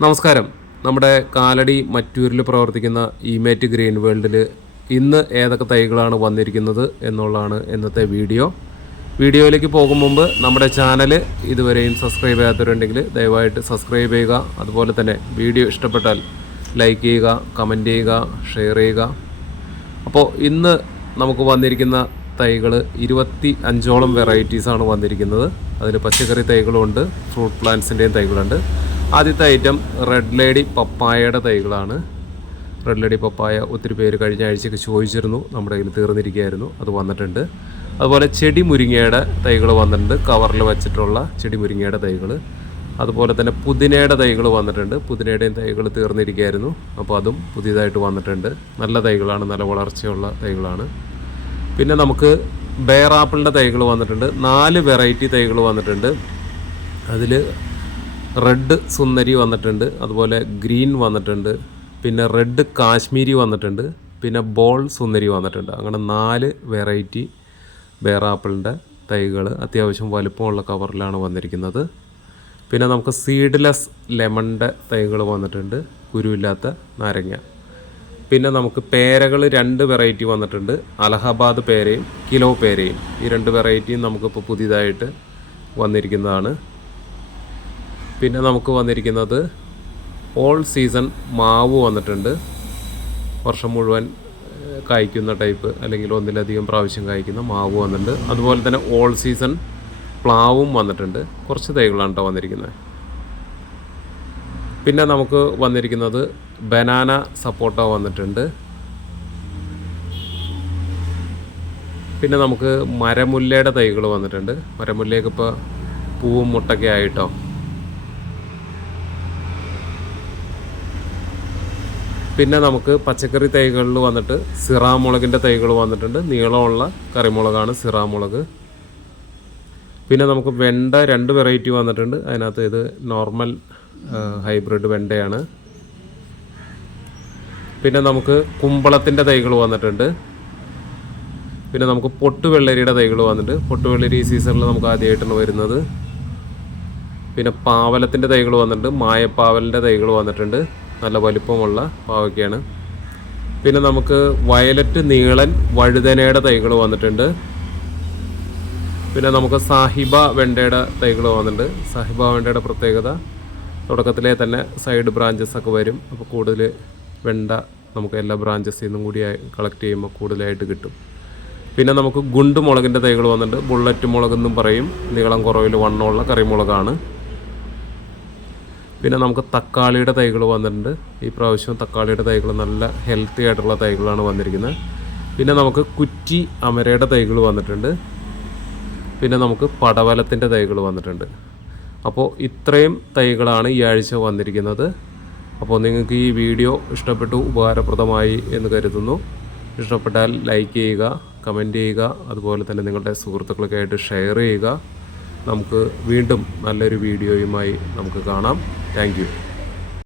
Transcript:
നമസ്കാരം. നമ്മുടെ കാലടി മറ്റൂരിൽ പ്രവർത്തിക്കുന്ന ഇമേറ്റ് ഗ്രീൻ വേൾഡിൽ ഇന്ന് ഏതൊക്കെ തൈകളാണ് വന്നിരിക്കുന്നത് എന്നുള്ളതാണ് ഇന്നത്തെ വീഡിയോ. വീഡിയോയിലേക്ക് പോകും മുമ്പ് നമ്മുടെ ചാനൽ ഇതുവരെയും സബ്സ്ക്രൈബ് ചെയ്യാത്തവരുണ്ടെങ്കിൽ ദയവായിട്ട് സബ്സ്ക്രൈബ് ചെയ്യുക. അതുപോലെ തന്നെ വീഡിയോ ഇഷ്ടപ്പെട്ടാൽ ലൈക്ക് ചെയ്യുക കമന്റ് ചെയ്യുക ഷെയർ ചെയ്യുക. അപ്പോൾ ഇന്ന് നമുക്ക് വന്നിരിക്കുന്ന തൈകൾ ഇരുപത്തി അഞ്ചോളം വെറൈറ്റീസാണ് വന്നിരിക്കുന്നത്. അതിൽ പച്ചക്കറി തൈകളുമുണ്ട് ഫ്രൂട്ട് പ്ലാന്റ്സിന്റെയും തൈകളുണ്ട്. ആദ്യത്തെ ഐറ്റം റെഡ് ലേഡി പപ്പായയുടെ തൈകളാണ്. റെഡ് ലേഡി പപ്പായ ഒത്തിരി പേര് കഴിഞ്ഞ ആഴ്ചയൊക്കെ ചോദിച്ചിരുന്നു. നമ്മുടെ കയ്യിൽ തീർന്നിരിക്കുകയായിരുന്നു. അത് വന്നിട്ടുണ്ട്. അതുപോലെ ചെടി മുരിങ്ങയുടെ തൈകൾ വന്നിട്ടുണ്ട്. കവറിൽ വെച്ചിട്ടുള്ള ചെടി മുരിങ്ങയുടെ തൈകൾ. അതുപോലെ തന്നെ പുതിനയുടെ തൈകൾ വന്നിട്ടുണ്ട്. പുതിനയുടെയും തൈകൾ തീർന്നിരിക്കുകയായിരുന്നു. അപ്പോൾ അതും പുതിയതായിട്ട് വന്നിട്ടുണ്ട്. നല്ല തൈകളാണ്. നല്ല വളർച്ചയുള്ള തൈകളാണ്. പിന്നെ നമുക്ക് ബെയർ ആപ്പിളിന്റെ തൈകൾ വന്നിട്ടുണ്ട്. നാല് വെറൈറ്റി തൈകൾ വന്നിട്ടുണ്ട്. അതിൽ റെഡ് സുന്ദരി വന്നിട്ടുണ്ട് അതുപോലെ ഗ്രീൻ വന്നിട്ടുണ്ട് പിന്നെ റെഡ് കാശ്മീരി വന്നിട്ടുണ്ട് പിന്നെ ബോൾ സുന്ദരി വന്നിട്ടുണ്ട്. അങ്ങനെ നാല് വെറൈറ്റി ബേറാപ്പിളിന്റെ തൈകൾ അത്യാവശ്യം വലുപ്പമുള്ള കവറിലാണ് വന്നിരിക്കുന്നത്. പിന്നെ നമുക്ക് സീഡ്ലെസ് ലെമണിന്റെ തൈകൾ വന്നിട്ടുണ്ട് കുരുവില്ലാത്ത നാരങ്ങ. പിന്നെ നമുക്ക് പേരകൾ രണ്ട് വെറൈറ്റി വന്നിട്ടുണ്ട് അലഹബാദ് പേരയും കിലോ പേരയും. ഈ രണ്ട് വെറൈറ്റിയും നമുക്കിപ്പോൾ പുതിയതായിട്ട് വന്നിരിക്കുന്നതാണ്. പിന്നെ നമുക്ക് വന്നിരിക്കുന്നത് ഓൾ സീസൺ മാവ് വന്നിട്ടുണ്ട്. വർഷം മുഴുവൻ കായ്ക്കുന്ന ടൈപ്പ് അല്ലെങ്കിൽ ഒന്നിലധികം പ്രാവശ്യം കായ്ക്കുന്ന മാവ് വന്നിട്ടുണ്ട്. അതുപോലെ തന്നെ ഓൾ സീസൺ പ്ലാവും വന്നിട്ടുണ്ട്. കുറച്ച് തൈകളാണ് കേട്ടോ വന്നിരിക്കുന്നത്. പിന്നെ നമുക്ക് വന്നിരിക്കുന്നത് ബനാന സപ്പോട്ട വന്നിട്ടുണ്ട്. പിന്നെ നമുക്ക് മരമുല്ലയുടെ തൈകൾ വന്നിട്ടുണ്ട്. മരമുല്ലയൊക്കെ ഇപ്പോൾ പൂവും മുട്ടൊക്കെ ആയിട്ടോ പിന്നെ നമുക്ക് പച്ചക്കറി തൈകളിൽ വന്നിട്ട് സിറാമുളകിന്റെ തൈകൾ വന്നിട്ടുണ്ട്. നീളമുള്ള കറിമുളകാണ് സിറാമുളക് പിന്നെ നമുക്ക് വെണ്ട രണ്ട് വെറൈറ്റി വന്നിട്ടുണ്ട്. അതിനകത്ത് ഇത് നോർമൽ ഹൈബ്രിഡ് വെണ്ടയാണ്. പിന്നെ നമുക്ക് കുമ്പളത്തിന്റെ തൈകൾ വന്നിട്ടുണ്ട്. പിന്നെ നമുക്ക് പൊട്ടുവെള്ളരിയുടെ തൈകൾ വന്നിട്ട് പൊട്ടുവെള്ളരി ഈ സീസണിൽ നമുക്ക് ആദ്യമായിട്ടാണ് വരുന്നത്. പിന്നെ പാവലത്തിന്റെ തൈകൾ വന്നിട്ടുണ്ട്. മായപ്പാവലിന്റെ തൈകൾ വന്നിട്ടുണ്ട്. നല്ല വലിപ്പമുള്ള പാവയ്ക്കാണ് പിന്നെ നമുക്ക് വയലറ്റ് നീളൻ വഴുതനയുടെ തൈകൾ വന്നിട്ടുണ്ട്. പിന്നെ നമുക്ക് സാഹിബ വെണ്ടയുടെ തൈകൾ വന്നിട്ടുണ്ട്. സാഹിബ വെണ്ടയുടെ പ്രത്യേകത തുടക്കത്തിലെ തന്നെ സൈഡ് ബ്രാഞ്ചസ് ഒക്കെ വരും. അപ്പോൾ കൂടുതൽ വെണ്ട നമുക്ക് എല്ലാ ബ്രാഞ്ചസിൽ നിന്നും കൂടി കളക്ട് ചെയ്യുമ്പോൾ കൂടുതലായിട്ട് കിട്ടും. പിന്നെ നമുക്ക് ഗുണ്ട് മുളകിന്റെ തൈകൾ വന്നിട്ടുണ്ട്. ബുള്ളറ്റ് മുളകെന്നും പറയും. നീളം കുറവിൽ വണ്ണമുള്ള കറിമുളകാണ്. പിന്നെ നമുക്ക് തക്കാളിയുടെ തൈകൾ വന്നിട്ടുണ്ട്. ഈ പ്രാവശ്യം തക്കാളിയുടെ തൈകൾ നല്ല ഹെൽത്തി ആയിട്ടുള്ള തൈകളാണ് വന്നിരിക്കുന്നത്. പിന്നെ നമുക്ക് കുറ്റി അമരയുടെ തൈകൾ വന്നിട്ടുണ്ട്. പിന്നെ നമുക്ക് പടവലത്തിന്റെ തൈകൾ വന്നിട്ടുണ്ട്. അപ്പോൾ ഇത്രയും തൈകളാണ് ഈ ആഴ്ച വന്നിരിക്കുന്നത്. അപ്പോൾ നിങ്ങൾക്ക് ഈ വീഡിയോ ഇഷ്ടപ്പെട്ടു ഉപകാരപ്രദമായി എന്ന് കരുതുന്നു. ഇഷ്ടപ്പെട്ടാൽ ലൈക്ക് ചെയ്യുക കമന്റ് ചെയ്യുക അതുപോലെ തന്നെ നിങ്ങളുടെ സുഹൃത്തുക്കളൊക്കെ ആയിട്ട് ഷെയർ ചെയ്യുക. നമുക്ക് വീണ്ടും നല്ലൊരു വീഡിയോയുമായി നമുക്ക് കാണാം. താങ്ക്